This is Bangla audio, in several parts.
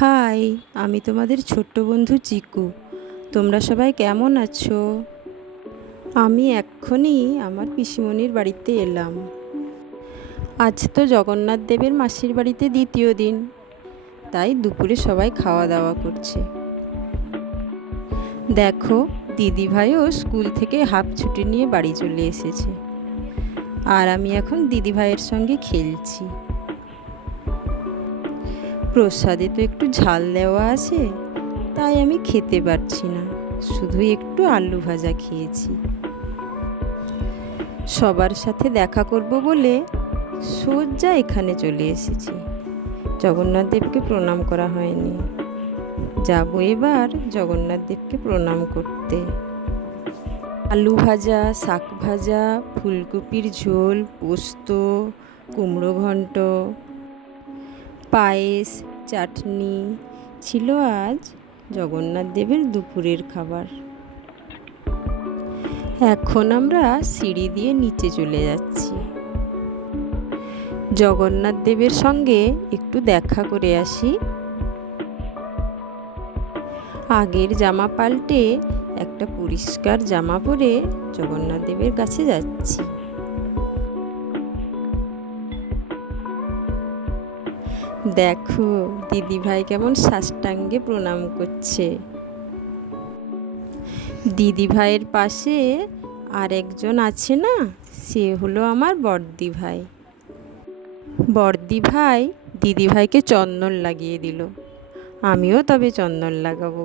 হাই, আমি তোমাদের ছোট্ট বন্ধু চিকু। তোমরা সবাই কেমন আছো? আমি এক্ষুনি আমার পিসিমণির বাড়িতে এলাম। আজ তো জগন্নাথ দেবের মাসির বাড়িতে দ্বিতীয় দিন, তাই দুপুরে সবাই খাওয়া দাওয়া করছে। দেখো, দিদিভাইও স্কুল থেকে হাফ ছুটি নিয়ে বাড়ি চলে এসেছে, আর আমি এখন দিদিভাইয়ের সঙ্গে খেলছি। প্রসাদে তো একটু ঝাল দেওয়া আছে, তাই আমি খেতে পারছি না, শুধু একটু আলু ভাজা খেয়েছি। সবার সাথে দেখা করব বলে সোজা এখানে চলে এসেছি। জগন্নাথ দেবকে প্রণাম করা হয়নি, যাব এবার জগন্নাথ দেবকে প্রণাম করতে। আলু ভাজা, শাক ভাজা, ফুলকপির ঝোল, পোস্ত, কুমড়ো ঘন্ট, পায়েস, চাটনি ছিল আজ জগন্নাথ দেবের দুপুরের খাবার। এখন আমরা সিঁড়ি দিয়ে নিচে চলে যাচ্ছি। জগন্নাথ দেবের সঙ্গে একটু দেখা করে আসি। আগের জামা পাল্টে একটা পরিষ্কার জামা পরে জগন্নাথ দেবের কাছে যাচ্ছি। দেখো, দিদিভাই কেমন সাষ্টাঙ্গে প্রণাম করছে। দিদিভাইয়ের পাশে আর একজন আছে না, সে হলো আমার বড়দি ভাই। বড়দি ভাই দিদিভাইকে চন্দন লাগিয়ে দিল, আমিও তবে চন্দন লাগাবো।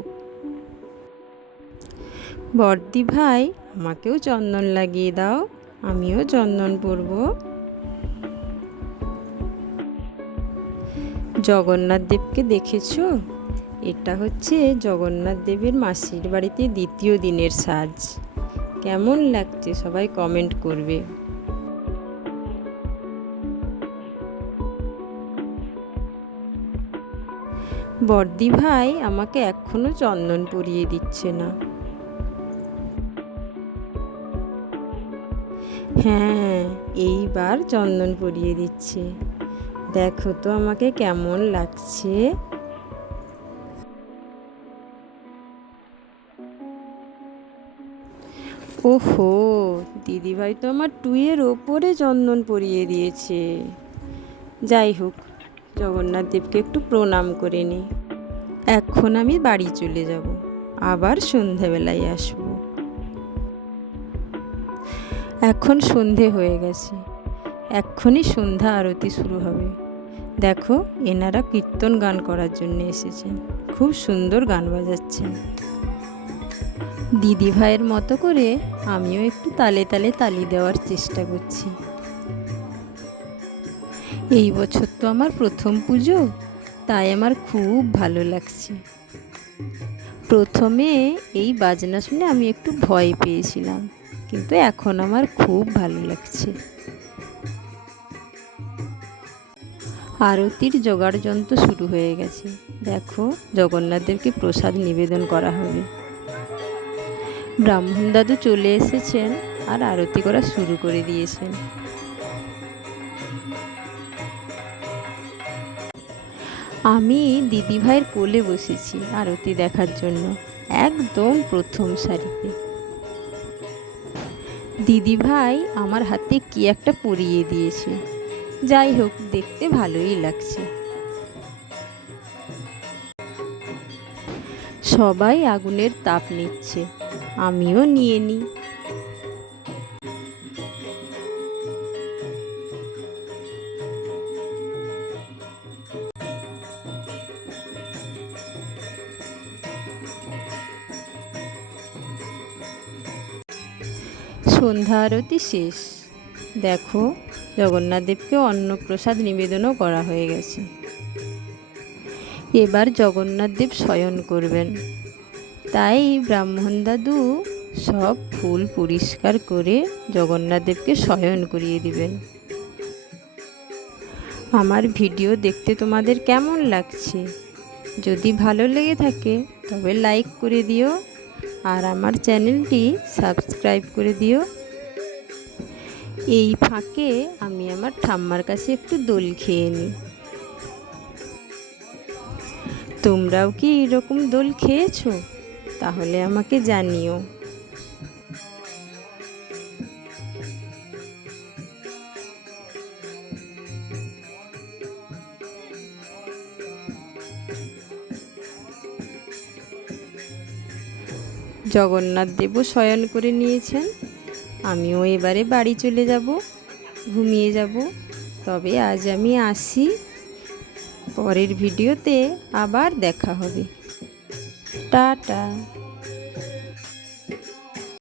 বড়দি ভাই, আমাকেও চন্দন লাগিয়ে দাও, আমিও চন্দন পরব। জগন্নাথ দেবকে দেখেছো? এটা হচ্ছে জগন্নাথ দেবের মাসির বাড়িতে দ্বিতীয় দিনের সাজ। কেমন লাগছে সবাই কমেন্ট করবে। বড়দি ভাই আমাকে এখনো চন্দন পরিয়ে দিচ্ছে না। হ্যাঁ, এইবার চন্দন পরিয়ে দিচ্ছে। দেখো তো আমাকে কেমন লাগছে। ওহো, দিদিভাই তো আমার টুইয়ের ওপরে চন্দন পরিয়ে দিয়েছে। যাই হোক, জগন্নাথ দেবকে একটু প্রণাম করে নিই। এখন আমি বাড়ি চলে যাব, আবার সন্ধেবেলায় আসব। এখন সন্ধে হয়ে গেছে, এক্ষুনি সন্ধ্যা আরতি শুরু হবে। দেখো, এনারা কীর্তন গান করার জন্য এসেছেন, খুব সুন্দর গান বাজাচ্ছেন। দিদিভাইয়ের মতো করে আমিও একটু তালে তালে তালি দেওয়ার চেষ্টা করছি। এই বছর তো আমার প্রথম পুজো, তাই আমার খুব ভালো লাগছে। প্রথমে এই বাজনা শুনে আমি একটু ভয় পেয়েছিলাম, কিন্তু এখন আমার খুব ভালো লাগছে। আরতির জোগাড় যন্ত্র শুরু হয়ে গেছে। দেখো, জগন্নাথ দেবকে প্রসাদ নিবেদন করা হবে। ব্রাহ্মণ দাদু চলে এসেছেন আর আরতি করা শুরু করে দিয়েছেন। আমি দিদিভাইয়ের কোলে বসেছি আরতি দেখার জন্য, একদম প্রথম সারিতে। দিদিভাই আমার হাতে কি একটা পরিয়ে দিয়েছে, যাই হোক, দেখতে ভালোই লাগছে। সবাই আগুনের তাপ নিচ্ছে, আমিও নিয়ে নিই। সন্ধ্যা আরতি শেষ। দেখো, জগন্নাথ দেবকে অন্নপ্রসাদ নিবেদনও করা হয়ে গেছে। এবার জগন্নাথ দেব শয়ন করবেন, তাই ব্রাহ্মণ দাদু সব ফুল পরিষ্কার করে জগন্নাথ দেবকে শয়ন করিয়ে দিবেন। আমার ভিডিও দেখতে তোমাদের কেমন লাগছে? যদি ভালো লেগে থাকে তবে লাইক করে দিও, আর আমার চ্যানেলটি সাবস্ক্রাইব করে দিও। এই ফাঁকে আমি আমার ঠাম্মার কাছে একটু দোল খেয়ে নিই। তোমরাও কি এরকম দোল খেয়েছো? তাহলে আমাকে জানিও। জগন্নাথ দেবও শয়ন করে নিয়েছেন। আমিও এবারে বাড়ি চলে যাব, ঘুমিয়ে যাব। তবে আজ আমি আসি, পরের ভিডিওতে আবার দেখা হবে। টাটা।